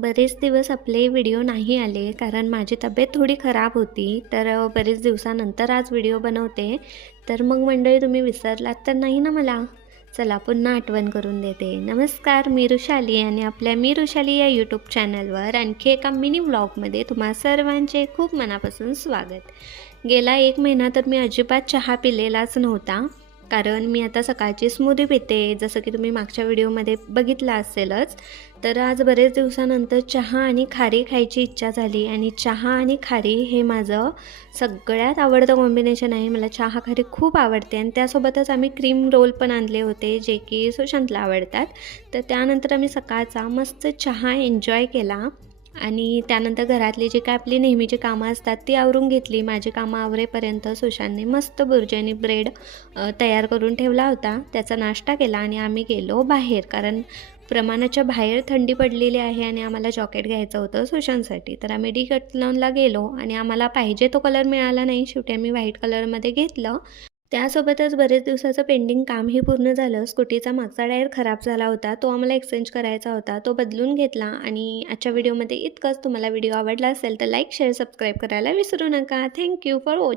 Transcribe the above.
बरेच दिवस आपले व्हिडिओ नाही आले कारण माझी तब्येत थोडी खराब होती. तर बरेच दिवसानंतर आज व्हिडिओ बनवते. तर मग मंडळी, तुम्ही विसरलात तर नाही ना मला? चला पुन्हा आठवण करून देते. नमस्कार, मी रुशाली आणि आपल्या मी रुशाली या यूट्यूब चॅनलवर आणखी एका मिनी व्लॉगमध्ये तुम्हा सर्वांचे खूप मनापासून स्वागत. गेला 1 महिना तर मी अजिबात चहा पिलेलाच नव्हता. कारण मी आता सकाळची स्मूदी पिते, जसं की तुम्ही मागच्या व्हिडिओमध्ये बघितलं असेलच. तर आज बरेच दिवसानंतर चहा आणि खारी खायची इच्छा झाली आणि चहा आणि खारी हे माझं सगळ्यात आवडतं कॉम्बिनेशन आहे. मला चहा खारी खूप आवडते आणि त्यासोबतच आम्ही क्रीम रोल पण आणले होते, जे की सुशांतला आवडतात. तर त्यानंतर आम्ही सकाळचा मस्त चहा एन्जॉय केला आणि त्यानंतर घरातली जी काय आपली नेहमीची कामं असतात ती आवरून घेतली. माझी कामं आवरेपर्यंत सुशांतने मस्त बुर्जी ब्रेड तयार करून ठेवला होता. त्याचा नाश्ता केला आणि आम्ही गेलो बाहेर, कारण प्रमाणाच्या बाहेर थंडी पडलेली आहे आणि आम्हाला जॉकेट घ्यायचं होतं सुशांतसाठी. तर आम्ही डिकॅथलॉनला गेलो आणि आम्हाला पाहिजे तो कलर मिळाला नाही. शेवटी आम्ही व्हाईट कलरमध्ये घेतलं. त्यासोबतच बरेच दिवसाचं पेंडिंग कामही पूर्ण झालं. स्कूटीचा मागचा टायर खराब झाला होता, तो आम्हाला एक्सचेंज करायचा होता, तो बदलून घेतला. आणि आजच्या व्हिडिओमध्ये इतकंच. तुम्हाला व्हिडिओ आवडला असेल तर लाईक, शेअर, सबस्क्राईब करायला विसरू नका. Thank you for watching.